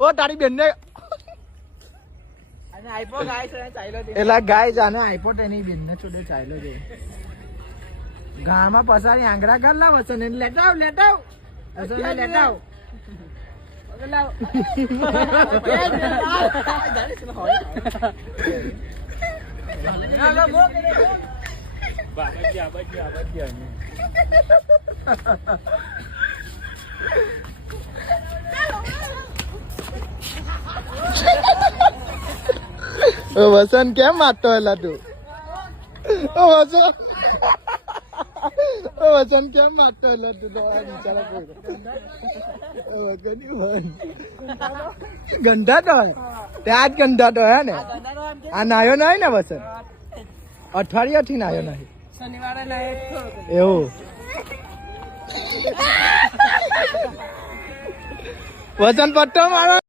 ઓ તારી બેન ને એલા ગાય જાને આઈપોટ એની બેન ને છોડે ચાલ્યો છે ગામમાં પસારી આંગળા કર લાવ વસન એને લેટાવ વસન લેટાવ વસન કેમ મારતો હેલા તું વસન કેમ મારતો હેલા તું ગંધા તો ત્યાં જ ગંધા તો હે ને આ નાયો નહીં ને વસન અઠવાડિયા થી નાયો નહીં એવું વસન પટ્ટો મારો